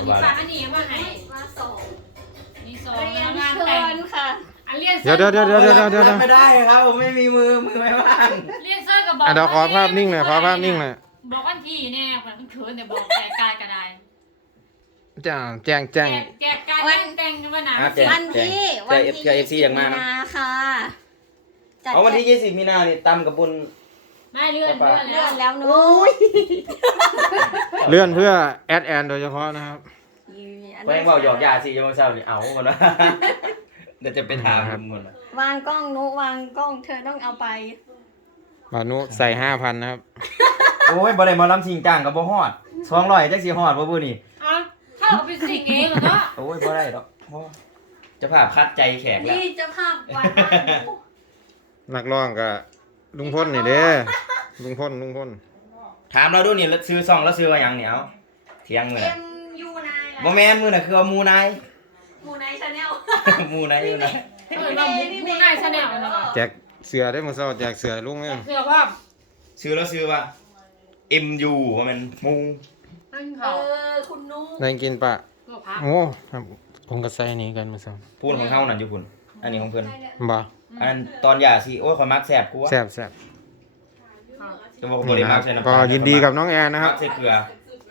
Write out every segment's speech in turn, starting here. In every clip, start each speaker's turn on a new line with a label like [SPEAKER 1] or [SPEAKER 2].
[SPEAKER 1] อันนี้ฝากอันนี้มาให้
[SPEAKER 2] มาสอง
[SPEAKER 1] มีสอง
[SPEAKER 2] เรียน
[SPEAKER 1] งาน
[SPEAKER 2] เชิ
[SPEAKER 1] แต่ง
[SPEAKER 2] ญค่ะ
[SPEAKER 1] อันเรียน
[SPEAKER 3] เดี๋ยว
[SPEAKER 4] ไม่ได้ครับผมไม่มีมือไม่ว่าง
[SPEAKER 1] เรียนเซิร์กับบอก
[SPEAKER 3] เดี๋ยวขอภาพนิ่งหน่อยขอภาพนิ่งหน่อย
[SPEAKER 1] บอกวันที่เนี่ยมันเขินแต่บอกแจกกายก็ได้
[SPEAKER 3] แจ้ง
[SPEAKER 1] แจกกายงานแต่งกันวันไหน
[SPEAKER 2] วันที่20มีนาค่ะจัด
[SPEAKER 4] เอาวันที่20มีนาเนี่ยตำกับบุญ
[SPEAKER 1] ไม่เลื่อน
[SPEAKER 2] เลื่อน
[SPEAKER 1] แล้ว
[SPEAKER 2] แล้วนุ้ย
[SPEAKER 3] เลื่อนเพื่อแอดแอนโดยเฉพาะนะครับ
[SPEAKER 4] แป้งบอกหยอกยาสิยังไม่เศร้านี่เอาหมดแล้วเดี๋ยวจะไปถามหมดแล้ว
[SPEAKER 2] วางกล้องนุวางกล้องเธอต้องเอาไป
[SPEAKER 3] บานุใส่ 5,000 นะครับ
[SPEAKER 4] โอ้ยบ่ได้มาล้ำชิงจ้างกับบ่ฮอด200จักสิฮอดบ่บุนี่
[SPEAKER 1] เอาถ้าเอาไปสิ่งเองเหรอเนาะ
[SPEAKER 4] โอ้ยบ่ได้ดอกจะภาพคัดใจแขกแล้ว
[SPEAKER 2] นี่จะภาพวันบ้านหนู
[SPEAKER 3] นักร้องกับลุงพลนี่เด้ลุงพล
[SPEAKER 4] ถามเราดูนี่ซื้อซองแล้วซื้อว่าหยังเนี่ยเอาเที่ยงมื้อ
[SPEAKER 2] เอ็
[SPEAKER 4] น่ะ
[SPEAKER 2] มยูนาย
[SPEAKER 4] บ่แม่นมื้อน่ะคือเอาหมูนาย
[SPEAKER 2] หมูนายชาแนล
[SPEAKER 4] หมูนายอยู่ไหน
[SPEAKER 1] เราบุญนายชาแนลเนาะ
[SPEAKER 3] แจกเสือได้มาเศร้าแจกเสือลุงเนี่ย
[SPEAKER 1] เสื้อผ้า
[SPEAKER 4] ซื้อแล้วซื้อว่า MU ว่ามันหมู
[SPEAKER 1] นั่น
[SPEAKER 2] เอ
[SPEAKER 1] เขา
[SPEAKER 2] อคุณนุ๊ก
[SPEAKER 3] ได้กินปะ
[SPEAKER 1] ตัวพัก
[SPEAKER 3] โอ้ผมก็ใส่นี้กันมาเศร้า
[SPEAKER 4] พูดของเฮานั่นอยู่พุ่นอันนี้ของเพิ่น
[SPEAKER 3] บ่
[SPEAKER 4] อันนั้นตอนหย่าสิโอ้ยข่อยมักแซ่บกูวะ
[SPEAKER 3] แซ่บ
[SPEAKER 4] จะบอกว่าบ่
[SPEAKER 3] นี่
[SPEAKER 4] ได้
[SPEAKER 3] นะค
[SPEAKER 4] มั
[SPEAKER 3] รั
[SPEAKER 4] ก
[SPEAKER 3] บ
[SPEAKER 4] ใส่น้ำ
[SPEAKER 3] ก็
[SPEAKER 4] ตาล
[SPEAKER 3] ยินดีกับน้องแอนนะครับ
[SPEAKER 4] มักใส่เกลือ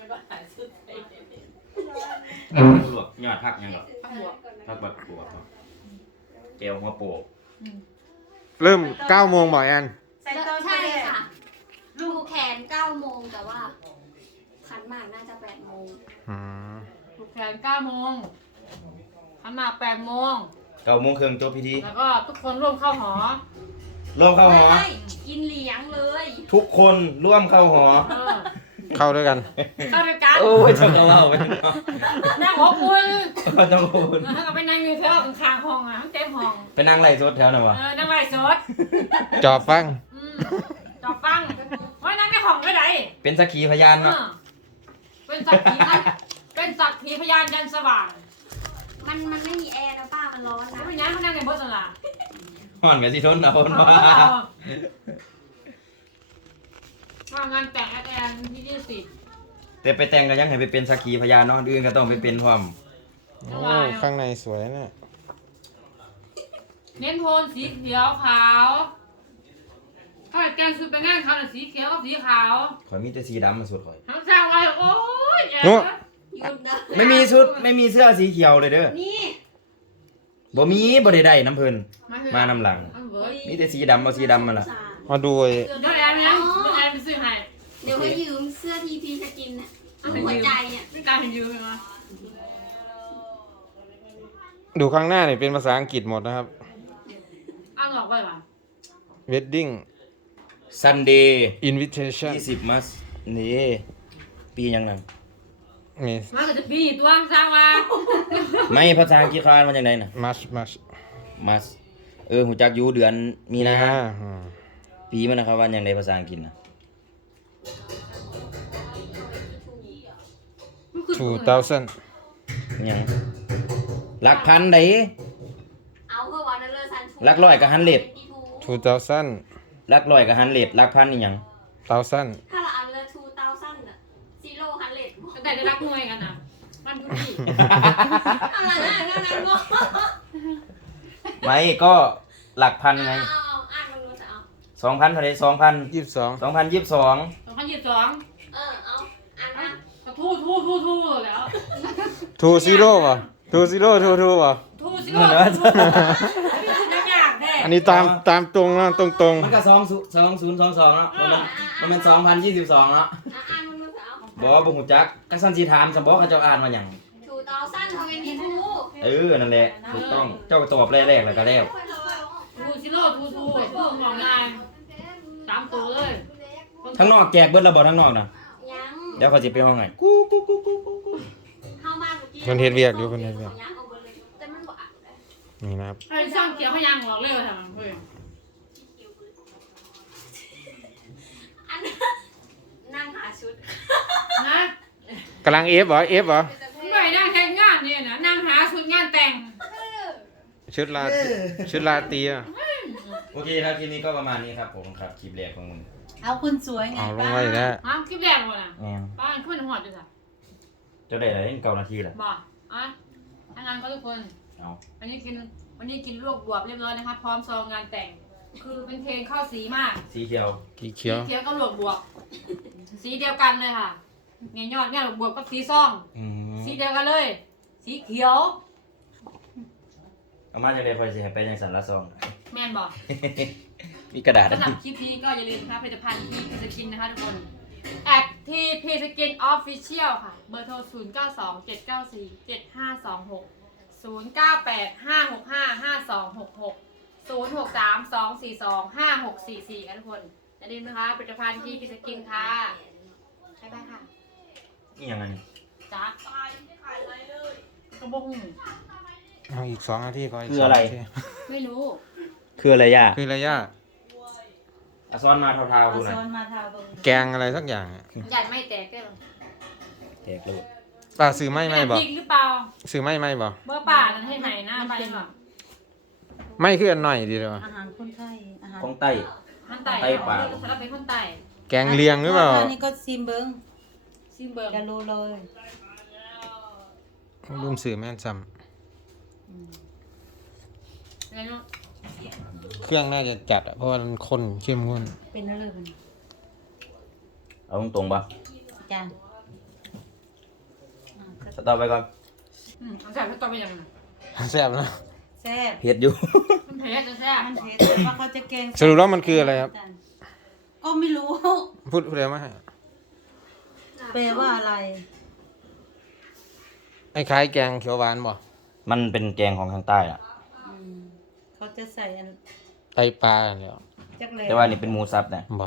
[SPEAKER 4] ลวกยอดผักหยังหรอ
[SPEAKER 1] ข้างหัว
[SPEAKER 4] ผักบักบวบเจียวหัวโปก
[SPEAKER 3] เริ่ม 9 โมงบ่แอน
[SPEAKER 2] ใส่ต้นใช่ค่ะดูแขน9 โมงแต่ว่าขันหมากน่าจะ8 โมง
[SPEAKER 3] อืม
[SPEAKER 1] ถูกแขน9 โมงทำมา8 โมง
[SPEAKER 4] 9:30จบพิธี
[SPEAKER 1] แล้วก็ทุกคนร่วมเข้าหอ
[SPEAKER 4] ร่วมเข้าหอ
[SPEAKER 2] ไม่กินเหลียงเลย
[SPEAKER 4] ทุกคนร่วมเข้าหอ
[SPEAKER 1] เออ
[SPEAKER 3] เข้าด้วยกัน
[SPEAKER 1] เข้าด้วยกัน
[SPEAKER 4] โอ้ยจะเล่าไปเนาะ
[SPEAKER 1] นั่งหัวคุย
[SPEAKER 4] ต้องพูด
[SPEAKER 1] แล้วก็ไปนั่งอยู่แถวข้างๆห้องอ่ะเต็มห้อง
[SPEAKER 4] ไปนั่งไล่สดแถวน่ะวะ
[SPEAKER 1] นั่งไล่สด
[SPEAKER 3] จอบฟัง
[SPEAKER 1] จอฟังว่านั่งในห้องก็ได้
[SPEAKER 4] เป็นสักขีพยานเนาะ
[SPEAKER 1] เป็นสักขีเป็นสักขีพยานยันสว่าง
[SPEAKER 2] มันไม่มีแอร์นะป้ามันร้อนนะ
[SPEAKER 1] แล้วเป็นยังเขานั่งในบทสลา
[SPEAKER 4] ห่อนกับสิทนเอาคนว่า
[SPEAKER 1] ว่างานแต่งแอนที่20
[SPEAKER 4] แต่ไปแต่งก็ยังให้ไปเป็นสักขีพยานเนาะอื่นก็ต้องไปเป็นพร้อม
[SPEAKER 3] โอ้ข้างในสวยเนี่ย
[SPEAKER 1] เน้นโทนสีเขียวขาวถ้าแกงสุดไปงานเขาน่ะสีเขียวกับสีขาว
[SPEAKER 4] ข่อยมีแต่สีดำมาสุดข่อย
[SPEAKER 1] ทั้งสร้างไว้โอ้ยแอน
[SPEAKER 2] หยุดนะ
[SPEAKER 4] ไม่มีชุดไม่มีเสื้อสีเขียวเลยเด้อ
[SPEAKER 2] นี่
[SPEAKER 4] บ่มีบ่ได้น้ำเพิ่นมานำหลัง
[SPEAKER 1] มันเบิด
[SPEAKER 4] มีแต่สีดำเอาสีดำมาล่ะ
[SPEAKER 3] มาดูไอ้
[SPEAKER 1] เดี๋ยวแอนนะเดี๋ยวแอนไปซื้อให้
[SPEAKER 2] เดี๋ยวเขายืมเสื้อทีพีสกินน่ะหัวใจเนี่ย
[SPEAKER 1] ไม่กล้ารเห็นยืมเลยมั้ย
[SPEAKER 3] ดูข้างหน้าเนี่ยเป็นภาษาอังกฤษหมดนะครับ
[SPEAKER 1] อ้างหลอกไว้ป่ะ
[SPEAKER 3] wedding
[SPEAKER 4] Sunday
[SPEAKER 3] invitation
[SPEAKER 4] 20มัสนี่ปียังนั่น
[SPEAKER 3] มี
[SPEAKER 1] มันก็จะปีตัวสร้างมา
[SPEAKER 4] ไม่ภาษาอังกฤษเขาอ่านว่าจังไดน่ะ
[SPEAKER 3] much
[SPEAKER 4] มัสหูจักอยู่เดือนมีนา
[SPEAKER 3] อืม
[SPEAKER 4] ปีมันนะครับว่าจังไดภาษาอังกฤษน่ะ
[SPEAKER 3] 2000
[SPEAKER 4] หยังหลักพันได้
[SPEAKER 2] เอาเพื่อวันนั้นเลยซันชู
[SPEAKER 4] หลักร้อยกับ100
[SPEAKER 3] 2000
[SPEAKER 4] หลักร้อยกับ100หลักพันนี่หยัง
[SPEAKER 3] 1000
[SPEAKER 2] ถ้าเราเอาเลย2000อ่ะ0 100
[SPEAKER 1] ก็ได้รักหน่วยกันนะมันทุกที่
[SPEAKER 2] อะไรนะนั่นงง
[SPEAKER 4] ไม่ก็หลักพันไง
[SPEAKER 2] เอาอ่านมันรู้จะเอา
[SPEAKER 4] 2,000เท่าไหร่2,000
[SPEAKER 3] 22
[SPEAKER 4] 2022
[SPEAKER 1] 2022
[SPEAKER 2] เอาอ่านมา
[SPEAKER 1] ก็ทู่แล้ว
[SPEAKER 3] 20ป่ะ2022ป่ะ
[SPEAKER 1] ทู่สิโลทู่นักยากแท้
[SPEAKER 3] อันนี้ตามตรงนะตรง
[SPEAKER 4] มันก็2022เนาะมันเป็น2022เนาะ
[SPEAKER 2] อ่านมันรู้จะเอา
[SPEAKER 4] บ่ฮู้จักก็ซั่นสิถามซะบ่เขาเจ้าอ่านว่าหยัง
[SPEAKER 2] 2022
[SPEAKER 4] นั่นแหละถูกต้องเจ้าก็ตอบแรกๆแล้วก็แล้ว
[SPEAKER 1] ทูสิโลทูมองง่าย3ตัวเลย
[SPEAKER 4] ทั้งนอกแจกเบิดแล้วบ่ทั้งนอกน่ะ
[SPEAKER 2] ยัง
[SPEAKER 4] เดี๋ยวเขาสิไปห้องให้
[SPEAKER 2] เข้ามาเมื่อกี้
[SPEAKER 3] ๆคนเฮ็ดเวียกอยู่คนเฮ็ดเวียก
[SPEAKER 2] แต่มันบ่อ่านเลย
[SPEAKER 3] นี่นะครับ
[SPEAKER 1] ไอ้สร้างเขียวเขายังออกเลยว่าทำเฮ้ย
[SPEAKER 2] อันนั่งหาชุด
[SPEAKER 1] นะ
[SPEAKER 3] กำลังเอฟเหรอ
[SPEAKER 1] ไม่นั่งแข่งงานเนี่ยนะนั่งหาชุดงานแต่ง
[SPEAKER 3] ชุดลาตรีอ่ะ
[SPEAKER 4] โอเคครับคลิปนี้ก็ประมาณนี้ครับผมครับคลิปแรกของมึง
[SPEAKER 5] เอาคุณสวยไง
[SPEAKER 3] เอาลง
[SPEAKER 5] ป้า
[SPEAKER 3] ไว้แล้ว
[SPEAKER 1] ฮะคลิปแรกเลยนะ
[SPEAKER 4] แม่น
[SPEAKER 1] ป้าขึ้นหัวจุดอ่ะ
[SPEAKER 4] จะได้อะไร9 นาทีแหละ
[SPEAKER 1] บอกอ่ะทางงานก็ทุกคน
[SPEAKER 4] เอา
[SPEAKER 1] วันนี้กินลวกบวบเรียบร้อยนะคะพร้อมซองงานแต่ง คือเป็นเพลงเข้าสีมาก
[SPEAKER 4] สีเขียว
[SPEAKER 3] กี่เขียว
[SPEAKER 1] สีเขียวก็ลวกบวบสีเดียวกันเลยค่ะเนี่ยยอดเนี่ยลวกบวบกับสีส้ม
[SPEAKER 4] อืม
[SPEAKER 1] สีเดียวกันเลย สีเขียว
[SPEAKER 4] เอามาจังได๋พอสิให้ไปจังสันละซอง
[SPEAKER 1] แม่นบอก
[SPEAKER 4] มีกระดาษ
[SPEAKER 1] สำหรับคลิปนี้ก็อย่าลืมนะคะผลิตภัณฑ์ที่พีสกินนะคะทุกคนแอดที่พีสกินออฟฟิเชียลค่ะเบอร์โทร 0 9 2 7 9 4 7 5 2 6 0 9 8 5 6 5 5 2 6 6 0 6 3 2 4 2 5 6 4 4กันทุกคนอย่าลืมนะคะผลิตภัณฑ์ที่พีสกินค่ะบ๊ายบายค่ะ
[SPEAKER 4] นี่ยังไง
[SPEAKER 1] จ้าก็บ่ง
[SPEAKER 3] เอาอีก2 นาทีก็อีก
[SPEAKER 4] คืออะไร
[SPEAKER 3] 2 นาที
[SPEAKER 1] ไม่รู้
[SPEAKER 4] คืออะไรย่า
[SPEAKER 3] คืออะไรย่า
[SPEAKER 4] เอาซ้อนมาเท่าๆดูหน่อย
[SPEAKER 2] ซ้อนมาทาเบิ่ง
[SPEAKER 3] แกงอะไรสักอย่างอะ
[SPEAKER 1] ใหญ่ไม่แตกได้หรอ
[SPEAKER 4] แตกลูก
[SPEAKER 3] ป้าซื้อไม่บ่
[SPEAKER 1] จริงหรือเปล่า
[SPEAKER 3] ซื้อไม่บ่
[SPEAKER 1] เบอร์ป่านั้นให้ไหนนะไปหรอ
[SPEAKER 3] ไม่คืออันหน่อยดีเลยวะ
[SPEAKER 2] อาหารคนไทยอาหาร
[SPEAKER 4] ของไต้
[SPEAKER 1] ท่านไต่
[SPEAKER 4] ไต่ป่า
[SPEAKER 1] สำหรับเป็นคนไต่
[SPEAKER 3] แกงเลียงหรือเปล่า
[SPEAKER 2] อันนี้ก็ซิมเบิ้ง
[SPEAKER 1] ซิมเบิร์
[SPEAKER 2] อย่ารู้เลย
[SPEAKER 3] ลืมซื้อแม่นซ้
[SPEAKER 1] อะไรเนาะ
[SPEAKER 3] ำเครื่องน่าจะจัดอะเพราะว่ามันข้นเข้มข้น
[SPEAKER 2] เป็นอะไรเป็น
[SPEAKER 4] เอาตรงๆป่ะ
[SPEAKER 2] จ้า
[SPEAKER 4] สตอไปก่อน
[SPEAKER 1] เอาใส่ไปต่อไปอย่างนั้น
[SPEAKER 3] แซ่บนะ
[SPEAKER 2] แซ่บ
[SPEAKER 4] เผ็ดอยู่
[SPEAKER 1] มันเผ็ดจะแซ่บ
[SPEAKER 2] มันเผ็ดว่าเขาจะแกง
[SPEAKER 3] สรุปแล้วมันคืออะไรครับ
[SPEAKER 2] ก็ไม่รู้
[SPEAKER 3] พูดอะไรมาให้
[SPEAKER 2] แปลว่าอะไร
[SPEAKER 3] ไอ้คล้ายแกงเขียวหวานบ่
[SPEAKER 4] มันเป็นแกงของทางใต้อ่ะ
[SPEAKER 2] อืมเขาจะใส่อัน
[SPEAKER 3] ไตปลาเนี่ย
[SPEAKER 2] จักเลย
[SPEAKER 4] แต่ว่านี่เป็นหมูสับนะ
[SPEAKER 3] บ่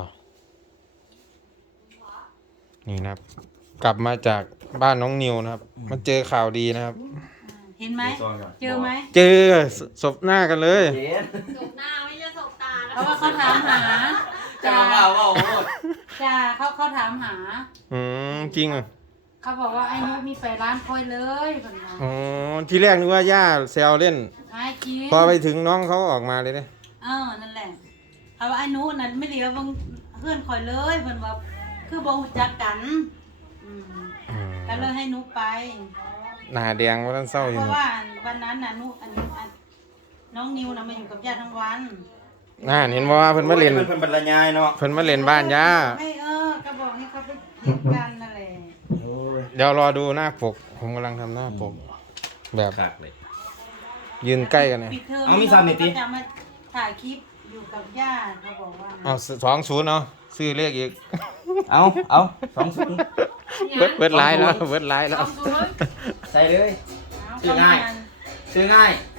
[SPEAKER 3] นี่นะครับ กลับมาจากบ้านน้องนิวนะครับมาเจอข่าวดีนะครับ
[SPEAKER 2] เห็นไหมเจอไหม
[SPEAKER 3] เจอศพหน้ากันเลย
[SPEAKER 4] เย็น
[SPEAKER 2] สบหน้าไม่ใช่สบตาเพราะว่าเขาถามหา
[SPEAKER 4] จะมาว่าว่าโอ้โห
[SPEAKER 2] จ้าเขาถามหา
[SPEAKER 3] จริงเหรอ
[SPEAKER 2] เขาบอกว่าไอ้นุมีไฟร้านคอยเลยเพิ่นว่า
[SPEAKER 3] อ๋อทีแรกนึกว่าย่าแซวเล่น
[SPEAKER 2] ไอ้กิน
[SPEAKER 3] พอไปถึงน้องเขาออกมาเลยเนี่ย
[SPEAKER 2] นั่นแหละเขาว่าไอ้นุนั่นไม่เหลียวเบิ่งเพื่อนคอยเลยเพิ่นว่าคือบ่ฮู้จักกันอืมก็เลยให้นุไป
[SPEAKER 3] หน้าแดงว่าท่านเศร้าอ
[SPEAKER 2] เพ
[SPEAKER 3] ยู่
[SPEAKER 2] ราะ
[SPEAKER 3] นะ
[SPEAKER 2] ว่าวันนั้นน่ะนุน้องนิวน่ะมาอยู่กับย่าทั้งวัน
[SPEAKER 3] เห็นว่าเพิ่นมาเล่น
[SPEAKER 4] เพิ่นบรรยายเนาะ
[SPEAKER 3] เพิ่นมาเล่นบ้านย่า
[SPEAKER 2] ให้ก็บอกให้เขาไปเห็นกันนั่นแหละ
[SPEAKER 4] โอ้ย
[SPEAKER 3] เดี๋ยวรอดูหน้าปก ผมกำลังทำหน้าปก แบบ
[SPEAKER 4] คักเลย
[SPEAKER 3] ยืนใกล้กันเนี่ย
[SPEAKER 2] ปิดเทอม
[SPEAKER 4] เอามีซ้ำนี่ติ
[SPEAKER 2] จะมาถ่ายคลิปอยู่กับย่าเขาบอกว่า
[SPEAKER 3] เอา20เอาซื้อเลขอีก
[SPEAKER 4] เอา20
[SPEAKER 3] เบิดไลน์แล้วเบิดไลน์แล้ว
[SPEAKER 1] ลองดูเว้ย
[SPEAKER 4] ใส่เลย
[SPEAKER 2] เอา
[SPEAKER 4] ชื่อง่าย
[SPEAKER 2] ประมณ
[SPEAKER 4] ซื้อง่าย